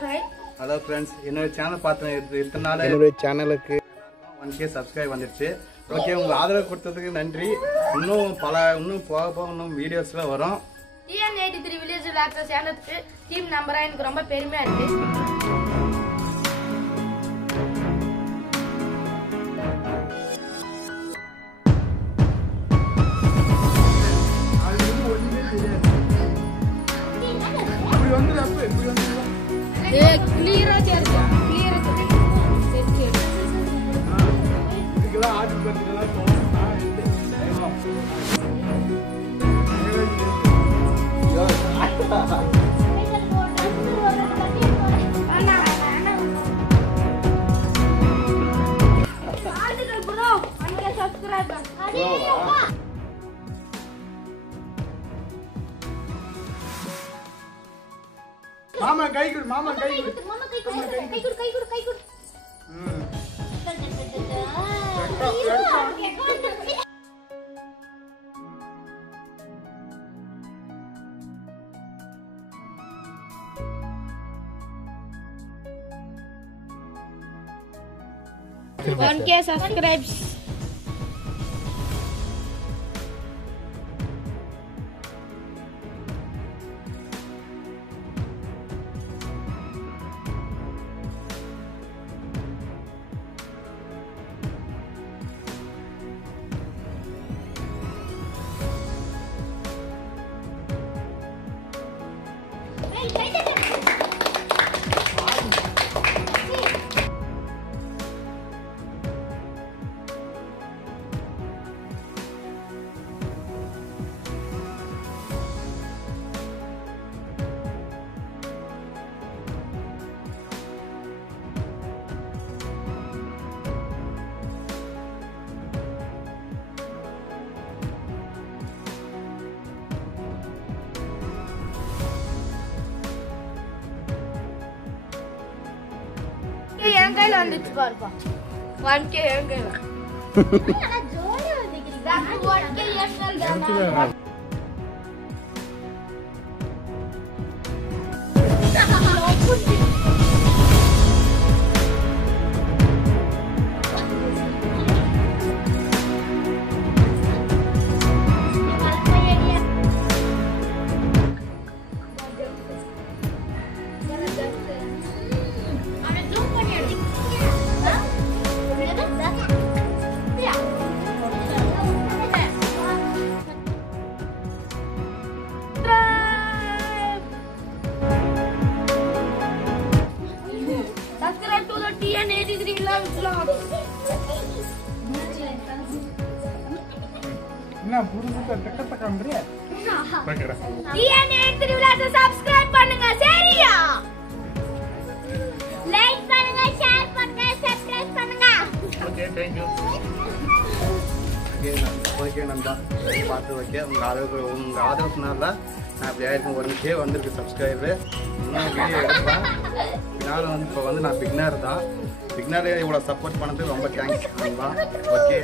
Hello friends, என்னோட channel பார்த்து இத்தனை நாள் என்னுடைய சேனலுக்கு 1K சப்ஸ்கிரைப் வந்துடுச்சு. ஓகே, உங்கள் ஆதரவு கொடுத்ததுக்கு நன்றி. இன்னும் போக போக இன்னும் வீடியோஸ்லாம் வரும். TN83 வில்லேஜ் விளாக்ஸ் சேனலுக்கு டீம் நம்பரா எனக்கு ரொம்ப பெருமையா இருக்கு. கிளியரா சேருங்க, கிளியரா சேருங்க. இதுக்கெல்லாம் ஆர்டர் பண்ணிட்டுலாம் போனா மாமா கை கொடு, மாமா கை கொடு, மாமா கை கொடு, கை கொடு, கை கொடு, கை கொடு. One K subscribes. என் கையில வந்துச்சு பாருப்பா. 1K என் கையில. நான் ஜோலியா வந்துக்கிறீங்க. 1K என் கையில. Subscribe to the TN83 vlogs. என்ன புதுசா டக்கட்ட காம்றியா? பாக்கறேன். TN83 vlogs subscribe பண்ணுங்க சரியா? லைக் பண்ணுங்க, ஷேர் பண்ணுங்க, சப்ஸ்கிரைப் பண்ணுங்க. Okay, thank you. ஓகே நண்பா, பார்த்து ஓகே. உங்க ஆதரவுனால நான் இப்படி ஆயிருக்கும். 1K வந்திருக்கு சப்ஸ்கிரைபர். இன்னும் வீடியோ எடுப்பேன். நானும் இப்போ நான் பிக்னர் தான். பிக்னரே இவ்வளோ சப்போர்ட் பண்ணதுக்கு ரொம்ப தேங்க்ஸ் நண்பா. ஓகே.